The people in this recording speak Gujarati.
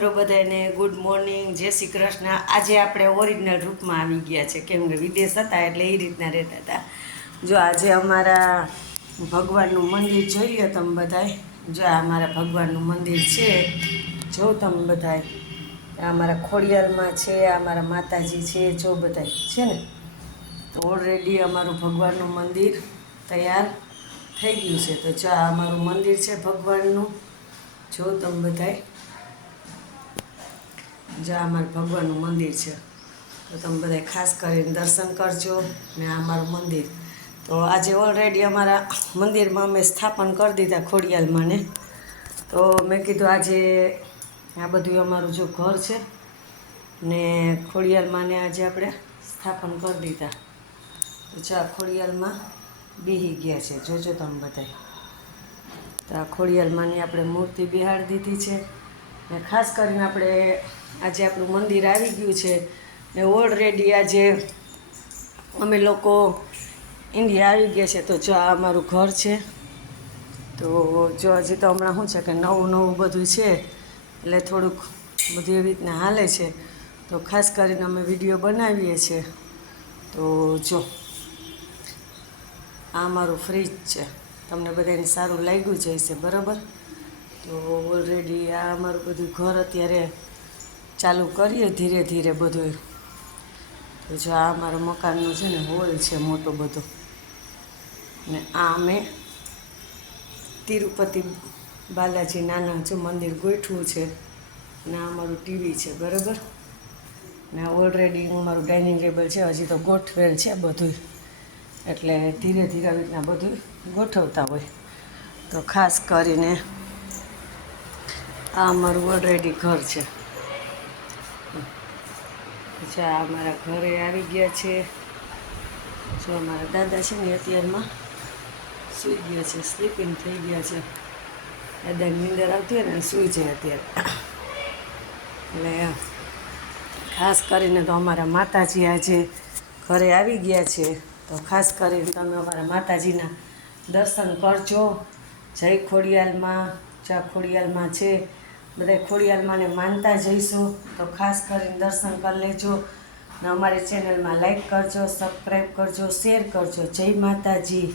મિત્રો બધાને ગુડ મોર્નિંગ, જય શ્રી કૃષ્ણ। આજે આપણે ઓરિજિનલ રૂપમાં આવી ગયા છે, કેમ કે વિદેશ હતા એટલે એ રીતના રહેતા હતા। જો આજે અમારા ભગવાનનું મંદિર જોઈ લો તમે બધાય। જો આ અમારા ભગવાનનું મંદિર છે, જો તમે બધાય। આ અમારા ખોડિયારમાં છે, આ અમારા માતાજી છે, જો બધાય છે ને। તો ઓલરેડી અમારું ભગવાનનું મંદિર તૈયાર થઈ ગયું છે। તો જો આ અમારું મંદિર છે ભગવાનનું, જો તમે બધાય। જો અમારું ભગવાનનું મંદિર છે, તો તમે બધા ખાસ કરીને દર્શન કરજો ને આ અમારું મંદિર। તો આજે ઓલરેડી અમારા મંદિરમાં અમે સ્થાપન કરી દીધા ખોડિયાલમાંને। તો મેં કીધું આજે આ બધું અમારું જો ઘર છે ને ખોડિયાલમાંને આજે આપણે સ્થાપન કરી દીધા। તો જો આ ખોડિયાલમાં બેસી ગયા છે, જોજો તમે બધાય। તો આ ખોડિયાલમાંની આપણે મૂર્તિ બિહાડી દીધી છે ને ખાસ કરીને આપણે આજે આપણું મંદિર આવી ગયું છે ને ઓલરેડી આજે અમે લોકો ઇન્ડિયા આવી ગયા છે। તો જો આ અમારું ઘર છે। તો જો હજી તો હમણાં શું છે કે નવું નવું બધું છે એટલે થોડુંક બધું એવી રીતના હાલે છે। તો ખાસ કરીને અમે વિડીયો બનાવીએ છીએ। તો જો આ અમારું ફ્રીજ છે, તમને બધાને સારું લાગ્યું જ હશે, બરાબર। તો ઓલરેડી આ અમારું બધું ઘર અત્યારે ચાલુ કરીએ ધીરે ધીરે બધું। તો જો આ અમારા મકાનનું છે ને હોલ છે મોટો બધો, ને આ અમે તિરુપતિ બાલાજી નાના જો મંદિર ગોઠવું છે ને આ અમારું ટીવી છે, બરાબર। ને ઓલરેડી અમારું ડાઇનિંગ ટેબલ છે, હજી તો ગોઠવેલ છે બધું, એટલે ધીરે ધીરે આવી રીતના બધું ગોઠવતા હોય। તો ખાસ કરીને આ અમારું ઓલરેડી ઘર છે। પછી આ અમારા ઘરે આવી ગયા છે। જો અમારા દાદા છે ને અત્યારમાં સૂઈ ગયા છે, સ્લીપિંગ થઈ ગયા છે। દાદાની નીંદર આવતી હોય ને સૂઈ જાય અત્યારે। એટલે ખાસ કરીને તો અમારા માતાજી આજે ઘરે આવી ગયા છે। તો ખાસ કરીને તમે અમારા માતાજીના દર્શન કરજો। જય ખોડિયાલમાં, જ્યાં ખોડિયાલમાં છે બધા ખોડિયાલમાંને માનતા જઈશું। તો ખાસ કરીને દર્શન કરી લેજો ને અમારી ચેનલમાં લાઈક કરજો, સબસ્ક્રાઈબ કરજો, શેર કરજો। જય માતાજી।